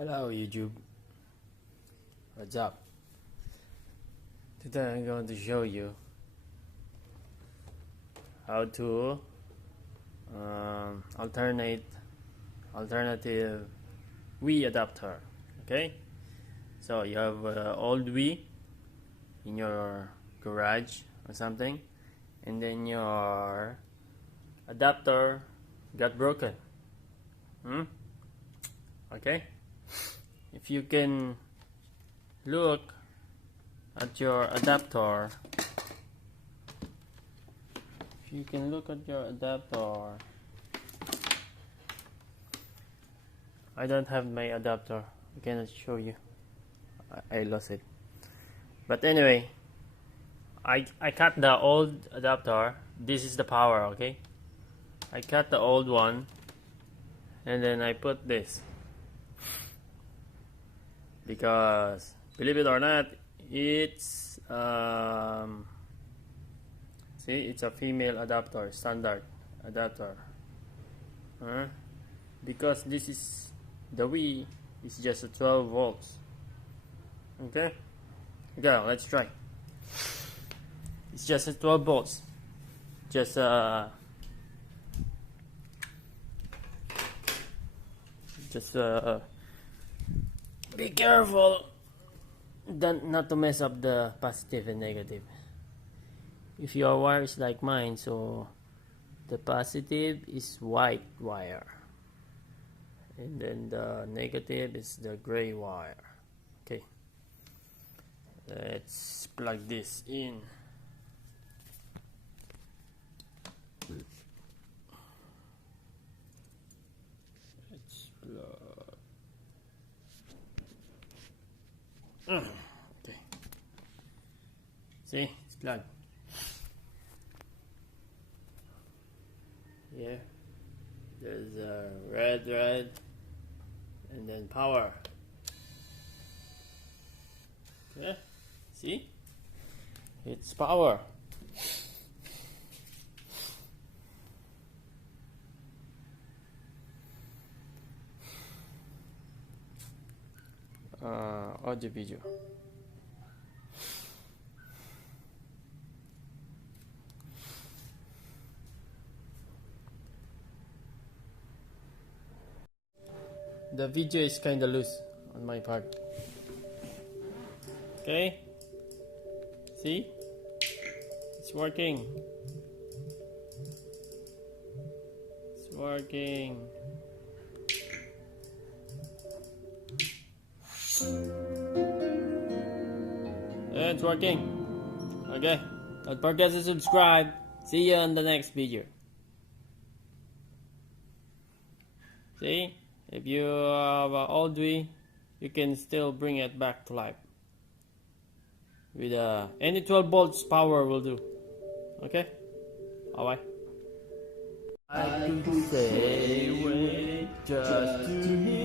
Hello YouTube, what's up? Today I'm going to show you how to alternative Wii adapter. Okay, so you have old Wii in your garage or something, and then your adapter got broken. Okay, if you can look at your adapter, I don't have my adapter, I cannot show you, I lost it. But anyway, I cut the old adapter. This is the power, okay? I cut the old one and then I put this, because believe it or not, it's see, it's a female adapter, standard adapter. Because this is the Wii, it's just a 12 volts. Okay, go, let's try. It's just a 12 volts. Just be careful not to mess up the positive and negative. If your wire is like mine, so the positive is white wire and then the negative is the gray wire. Okay, let's plug this in. Let's plug. Okay, see, it's plugged. Yeah, there's a red, and then power. Yeah, see, it's power. Audio video. The video is kinda loose on my part. Okay, see, it's working. It's working. Yeah, it's working. Okay, don't forget to subscribe. See you on the next video. See, if you have an old Wii, you can still bring it back to life. With any 12 volts power will do. Okay, bye bye. I could say wait just to hear